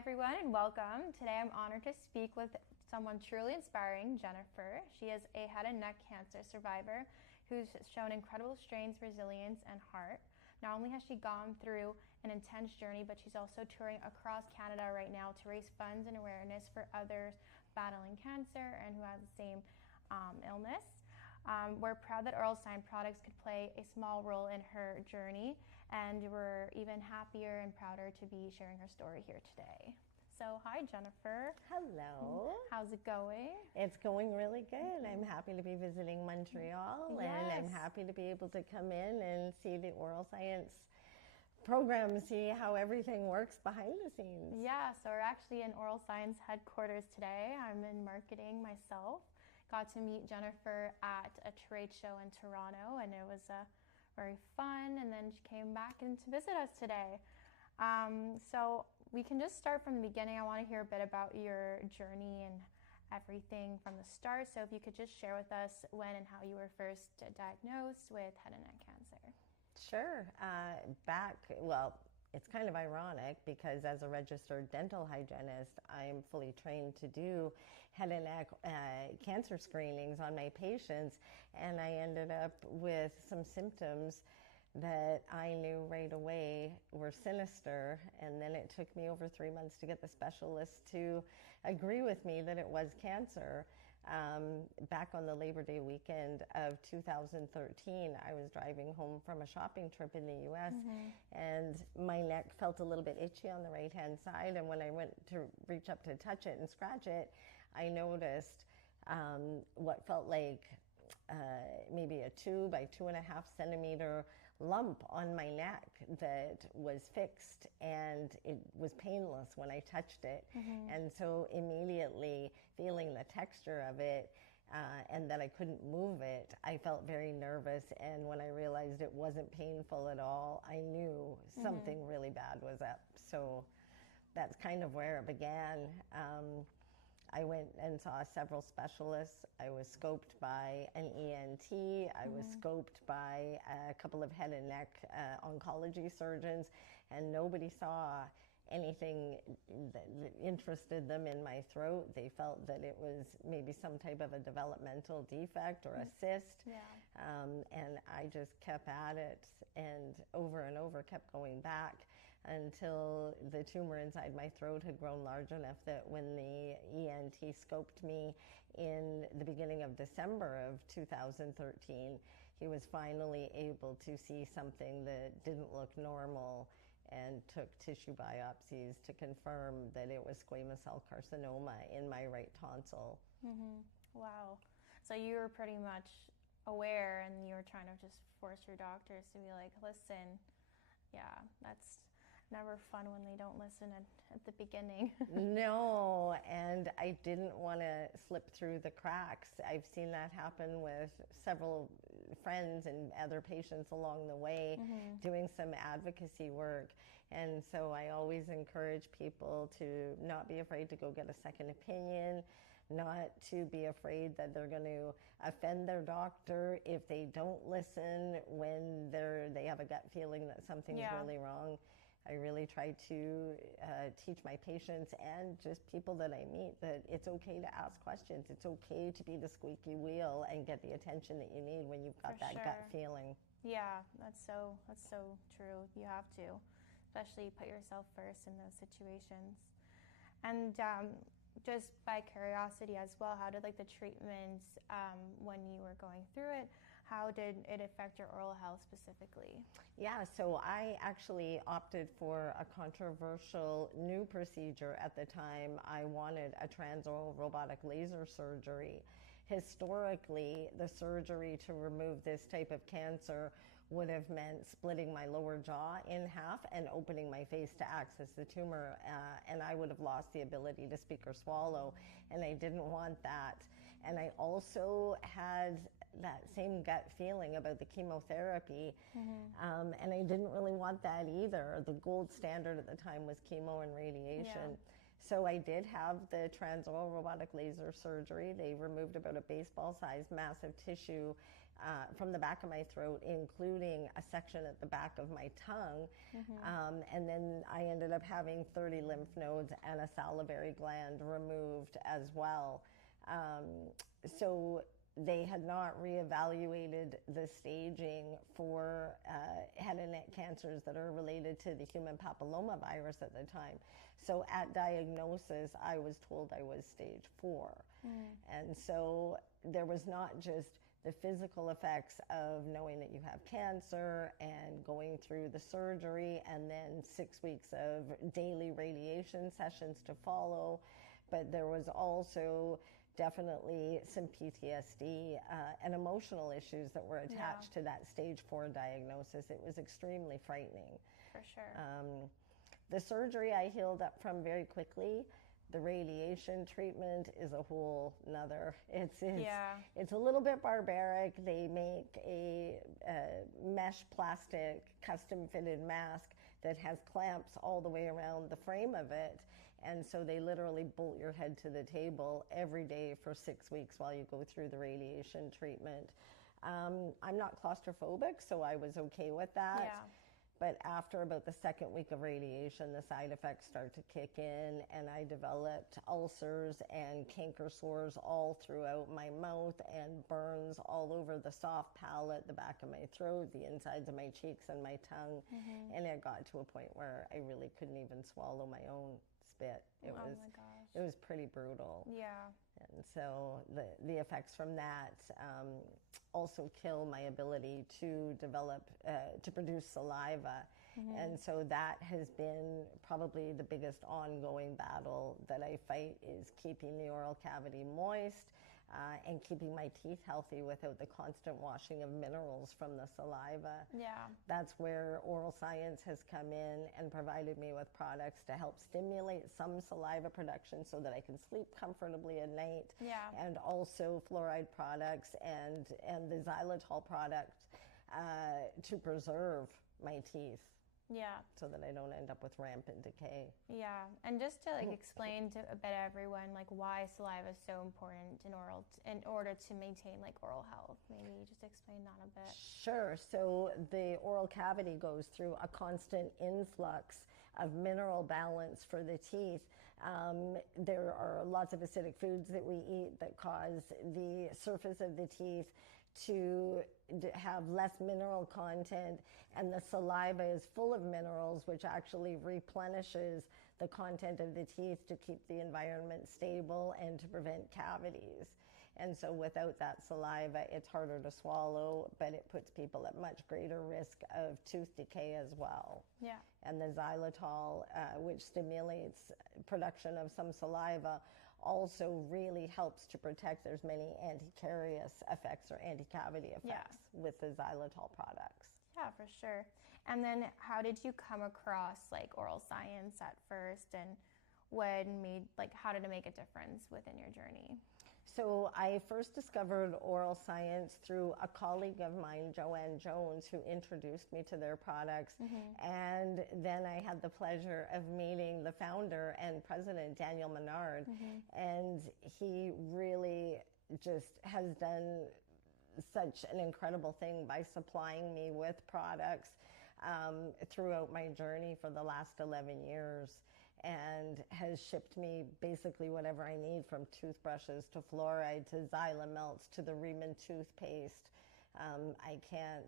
everyone, and welcome. Today I'm honored to speak with someone truly inspiring, Jennifer. She is a head and neck cancer survivor who's shown incredible strength, resilience, and heart. Not only has she gone through an intense journey, but she's also touring across Canada right now to raise funds and awareness for others battling cancer and who have the same illness. We're proud that Oral Sign products could play a small role in her journey, and we're even happier and prouder to be sharing her story here today. So, hi, Jennifer. Hello. How's it going? It's going really good. I'm happy to be visiting Montreal, and I'm happy to be able to come in and see the oral science program, see how everything works behind the scenes. Yeah, so we're actually in Oral Science headquarters today. I'm in marketing myself. Got to meet Jennifer at a trade show in Toronto, and it was very fun, and then she came back in to visit us today. So we can just start from the beginning. I want to hear a bit about your journey and everything from the start. So if you could just share with us when and how you were first diagnosed with head and neck cancer. Sure. It's kind of ironic because as a registered dental hygienist, I'm fully trained to do head and neck cancer screenings on my patients, and I ended up with some symptoms that I knew right away were sinister, and then it took me over 3 months to get the specialist to agree with me that it was cancer. Back on the Labor Day weekend of 2013, I was driving home from a shopping trip in the US, and my neck felt a little bit itchy on the right hand side, and when I went to reach up to touch it and scratch it, I noticed what felt like maybe a 2 by 2.5 centimeter lump on my neck that was fixed, and it was painless when I touched it. And so immediately feeling the texture of it and that I couldn't move it, I felt very nervous, and when I realized it wasn't painful at all, I knew something really bad was up. So that's kind of where it began. I went and saw several specialists. I was scoped by an ENT. I was scoped by a couple of head and neck oncology surgeons, and nobody saw anything that interested them in my throat. They felt that it was maybe some type of a developmental defect or a cyst. And I just kept at it and over kept going back until the tumor inside my throat had grown large enough that when the ENT scoped me in the beginning of December of 2013, he was finally able to see something that didn't look normal and took tissue biopsies to confirm that it was squamous cell carcinoma in my right tonsil. Wow. So you were pretty much aware, and you were trying to just force your doctors to be like, listen, that's never fun when they don't listen at the beginning. No, and I didn't want to slip through the cracks. I've seen that happen with several friends and other patients along the way, doing some advocacy work. And so I always encourage people to not be afraid to go get a second opinion, not to be afraid that they're going to offend their doctor if they don't listen when they have a gut feeling that something's really wrong. I really try to teach my patients and just people that I meet that it's okay to ask questions. It's okay to be the squeaky wheel and get the attention that you need when you've got gut feeling. Yeah, that's so true. You have to, especially put yourself first in those situations. And just by curiosity as well, how did the treatments when you were going through it, how did it affect your oral health specifically? Yeah, so I actually opted for a controversial new procedure at the time. I wanted a transoral robotic laser surgery. Historically, the surgery to remove this type of cancer would have meant splitting my lower jaw in half and opening my face to access the tumor, and I would have lost the ability to speak or swallow, and I didn't want that. And I also had that same gut feeling about the chemotherapy, and I didn't really want that either. The gold standard at the time was chemo and radiation. So I did have the transoral robotic laser surgery. They removed about a baseball-sized mass of tissue from the back of my throat, including a section at the back of my tongue. And then I ended up having 30 lymph nodes and a salivary gland removed as well. So they had not reevaluated the staging for head and neck cancers that are related to the human papillomavirus at the time. So at diagnosis, I was told I was stage 4. And so there was not just the physical effects of knowing that you have cancer and going through the surgery and then 6 weeks of daily radiation sessions to follow, but there was also definitely some PTSD and emotional issues that were attached to that stage 4 diagnosis. It was extremely frightening. For sure. The surgery I healed up from very quickly. The radiation treatment is a whole nother. It's a little bit barbaric. They make a mesh plastic custom fitted mask that has clamps all the way around the frame of it. And so they literally bolt your head to the table every day for 6 weeks while you go through the radiation treatment. I'm not claustrophobic, so I was okay with that. Yeah. But after about the second week of radiation, the side effects start to kick in, and I developed ulcers and canker sores all throughout my mouth and burns all over the soft palate, the back of my throat, the insides of my cheeks and my tongue. And it got to a point where I really couldn't even swallow my own spit. It was pretty brutal. Yeah. And so the effects from that also kill my ability to develop, to produce saliva. And so that has been probably the biggest ongoing battle that I fight, is keeping the oral cavity moist and keeping my teeth healthy without the constant washing of minerals from the saliva. Yeah. That's where oral science has come in and provided me with products to help stimulate some saliva production so that I can sleep comfortably at night. Yeah. And also fluoride products and the xylitol products to preserve my teeth. Yeah. So that I don't end up with rampant decay. Yeah. And just to explain to a bit everyone why saliva is so important in order to maintain oral health. Maybe just explain that a bit. Sure. So the oral cavity goes through a constant influx of mineral balance for the teeth. There are lots of acidic foods that we eat that cause the surface of the teeth to have less mineral content, and the saliva is full of minerals, which actually replenishes the content of the teeth to keep the environment stable and to prevent cavities. And so without that saliva, it's harder to swallow, but it puts people at much greater risk of tooth decay as well. Yeah. And the xylitol, which stimulates production of some saliva, also really helps to protect. There's many anti-carious effects or anti-cavity effects with the xylitol products. Yeah, for sure. And then how did you come across oral science at first, and how did it make a difference within your journey? So I first discovered oral science through a colleague of mine, Joanne Jones, who introduced me to their products. And then I had the pleasure of meeting the founder and president, Daniel Menard. And he really just has done such an incredible thing by supplying me with products throughout my journey for the last 11 years. And has shipped me basically whatever I need, from toothbrushes to fluoride to Xylamelts to the Riemann toothpaste. I can't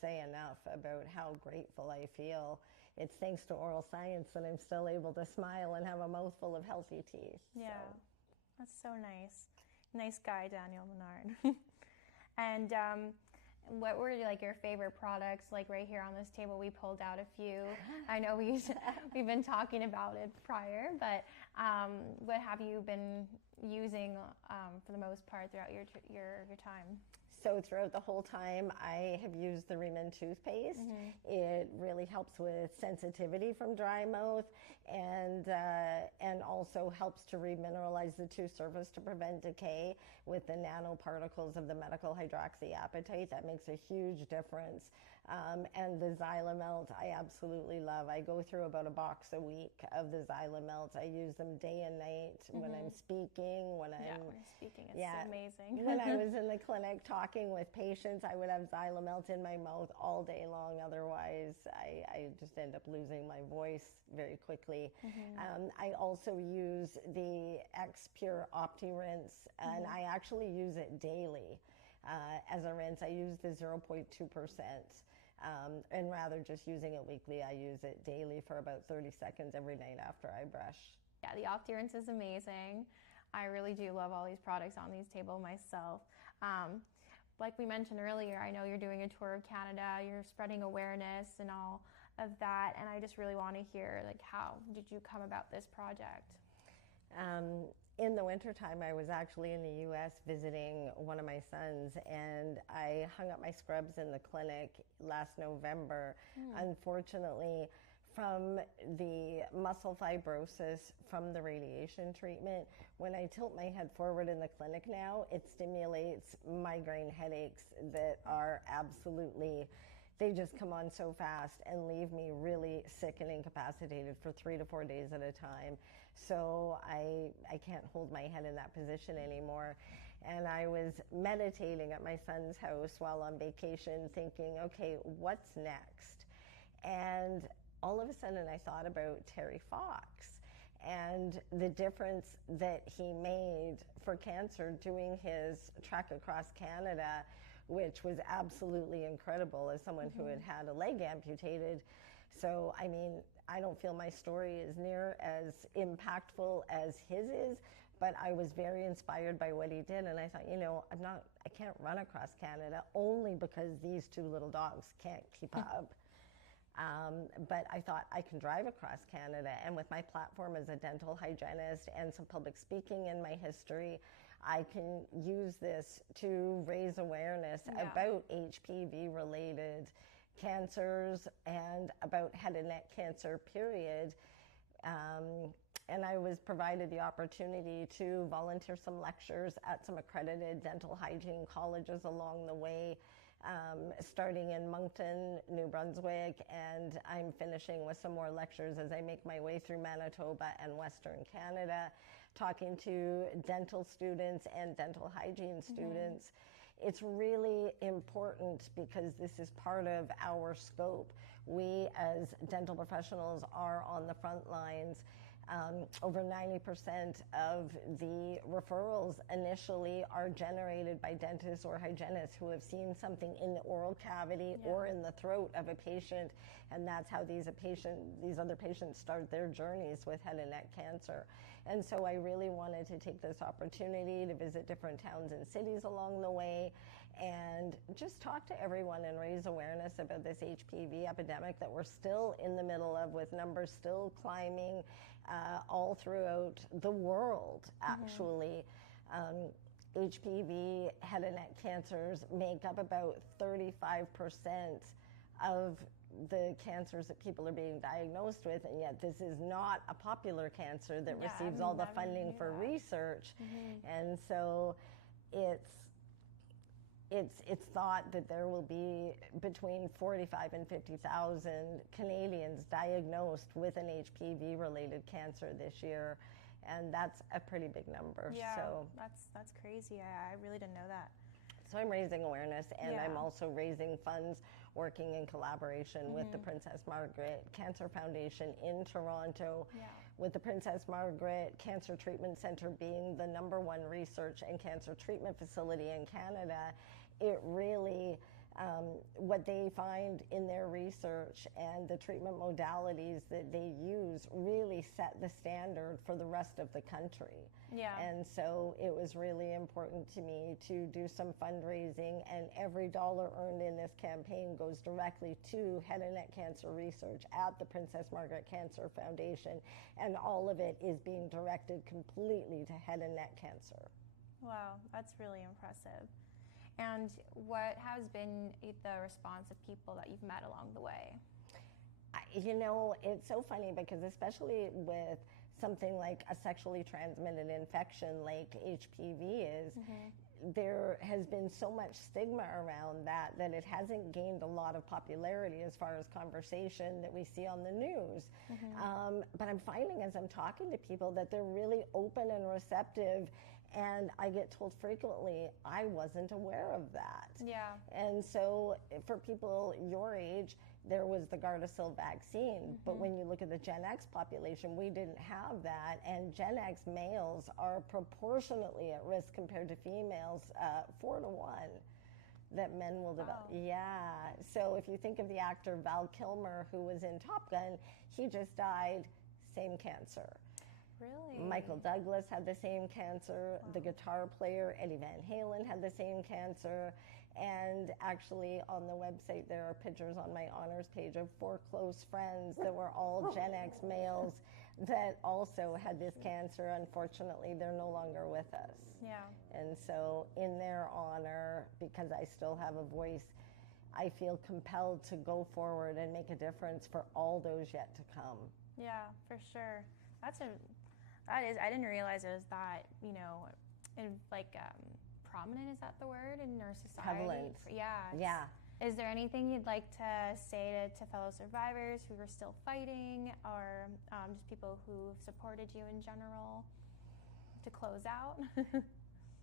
say enough about how grateful I feel. It's thanks to oral science that I'm still able to smile and have a mouthful of healthy teeth. Yeah, that's so nice. Nice guy, Daniel Menard. And what were your favorite products? Right here on this table, we pulled out a few. I know we've been talking about it prior, but what have you been using for the most part throughout your time? So throughout the whole time, I have used the Riemann toothpaste. It really helps with sensitivity from dry mouth, and also helps to remineralize the tooth surface to prevent decay with the nanoparticles of the medical hydroxyapatite. That makes a huge difference And the Xylomelt, I absolutely love. I go through about a box a week of the Xylomelt. I use them day and night when I'm speaking, when when you're speaking, it's amazing. When I was in the clinic talking with patients, I would have Xylomelt in my mouth all day long. Otherwise, I just end up losing my voice very quickly. I also use the X Pure Opti Rinse, and I actually use it daily as a rinse. I use the 0.2%. And rather just using it weekly, I use it daily for about 30 seconds every night after I brush. Yeah, the OptiRinse is amazing. I really do love all these products on these table myself. Like we mentioned earlier, I know you're doing a tour of Canada, you're spreading awareness and all of that, and I just really want to hear, like, how did you come about this project? In the wintertime, I was actually in the U.S. visiting one of my sons, and I hung up my scrubs in the clinic last November. Unfortunately, from the muscle fibrosis from the radiation treatment, when I tilt my head forward in the clinic now, it stimulates migraine headaches that are absolutely, they just come on so fast and leave me really sick and incapacitated for 3 to 4 days at a time. So I can't hold my head in that position anymore. And I was meditating at my son's house while on vacation thinking, okay, what's next? And all of a sudden I thought about Terry Fox and the difference that he made for cancer doing his trek across Canada, which was absolutely incredible as someone who had had a leg amputated. So, I mean, I don't feel my story is near as impactful as his is, but I was very inspired by what he did. And I thought, you know, I can't run across Canada only because these 2 little dogs can't keep up. But I thought I can drive across Canada, and with my platform as a dental hygienist and some public speaking in my history, I can use this to raise awareness about HPV-related cancers and about head and neck cancer, period. And I was provided the opportunity to volunteer some lectures at some accredited dental hygiene colleges along the way, starting in Moncton, New Brunswick, and I'm finishing with some more lectures as I make my way through Manitoba and Western Canada, talking to dental students and dental hygiene students. It's really important because this is part of our scope. We as dental professionals are on the front lines. Over 90% of the referrals initially are generated by dentists or hygienists who have seen something in the oral cavity or in the throat of a patient, and that's how these other patients start their journeys with head and neck cancer. And so I really wanted to take this opportunity to visit different towns and cities along the way and just talk to everyone and raise awareness about this HPV epidemic that we're still in the middle of, with numbers still climbing all throughout the world, actually. HPV head and neck cancers make up about 35% of the cancers that people are being diagnosed with, and yet this is not a popular cancer that receives all the funding for research. And so it's thought that there will be between 45 and 50,000 Canadians diagnosed with an HPV-related cancer this year, and that's a pretty big number. Yeah, so that's crazy. I really didn't know that. So I'm raising awareness, and I'm also raising funds, working in collaboration with the Princess Margaret Cancer Foundation in Toronto, with the Princess Margaret Cancer Treatment Centre being the #1 research and cancer treatment facility in Canada. It really, what they find in their research and the treatment modalities that they use really set the standard for the rest of the country. And so it was really important to me to do some fundraising, and every dollar earned in this campaign goes directly to head and neck cancer research at the Princess Margaret Cancer Foundation, and all of it is being directed completely to head and neck cancer. Wow, that's really impressive. And what has been the response of people that you've met along the way? You know, it's so funny because especially with something like a sexually transmitted infection like HPV is, there has been so much stigma around that it hasn't gained a lot of popularity as far as conversation that we see on the news. But I'm finding as I'm talking to people that they're really open and receptive, and I get told frequently, I wasn't aware of that. Yeah. And so for people your age, there was the Gardasil vaccine, but when you look at the Gen X population, we didn't have that, and Gen X males are proportionately at risk compared to females, 4 to 1, that men will develop. Wow. Yeah, so if you think of the actor Val Kilmer, who was in Top Gun, he just died, same cancer. Really? Michael Douglas had the same cancer. The guitar player Eddie Van Halen had the same cancer. And actually on the website there are pictures on my honors page of 4 close friends that were all Gen X males that also had this cancer. Unfortunately, they're no longer with us. Yeah. And so in their honor, because I still have a voice, I feel compelled to go forward and make a difference for all those yet to come. Yeah, for sure. I didn't realize it was that, prominent, is that the word, in our society? Prevalent. Yeah. Is there anything you'd like to say to fellow survivors who are still fighting, or just people who have supported you in general, to close out?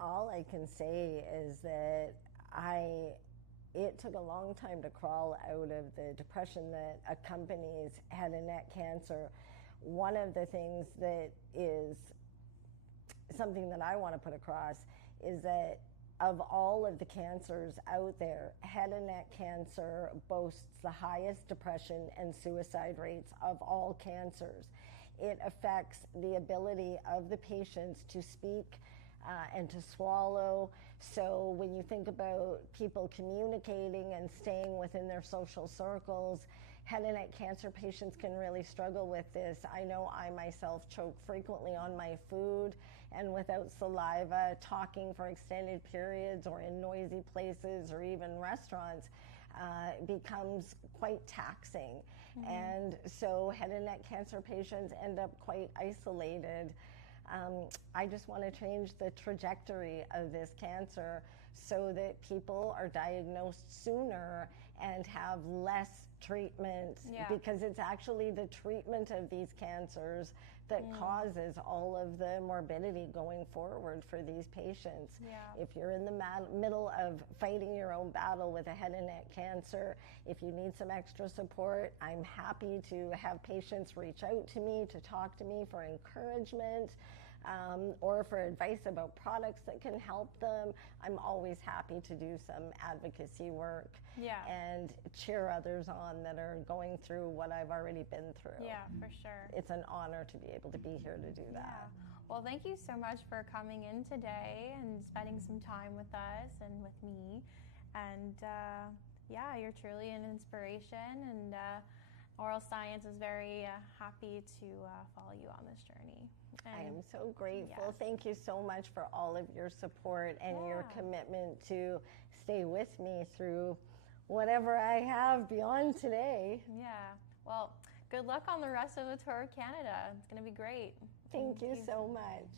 All I can say is that it took a long time to crawl out of the depression that accompanies head and neck cancer. One of the things that is something that I want to put across is that of all of the cancers out there, head and neck cancer boasts the highest depression and suicide rates of all cancers. It affects the ability of the patients to speak and to swallow. So when you think about people communicating and staying within their social circles, head and neck cancer patients can really struggle with this. I know I myself choke frequently on my food, and without saliva, talking for extended periods or in noisy places or even restaurants becomes quite taxing. And so head and neck cancer patients end up quite isolated. I just want to change the trajectory of this cancer so that people are diagnosed sooner and have less treatment, because it's actually the treatment of these cancers that causes all of the morbidity going forward for these patients. If you're in the middle of fighting your own battle with a head and neck cancer, if you need some extra support, I'm happy to have patients reach out to me, to talk to me for encouragement, or for advice about products that can help them. I'm always happy to do some advocacy work and cheer others on that are going through what I've already been through. Yeah, for sure. It's an honor to be able to be here to do that. Well, thank you so much for coming in today and spending some time with us and with me. And you're truly an inspiration, and Oral Science is very happy to follow you on this journey. I am so grateful. Thank you so much for all of your support and your commitment to stay with me through whatever I have beyond today. Yeah. Well, good luck on the rest of the tour of Canada. It's going to be great. Thank you so much.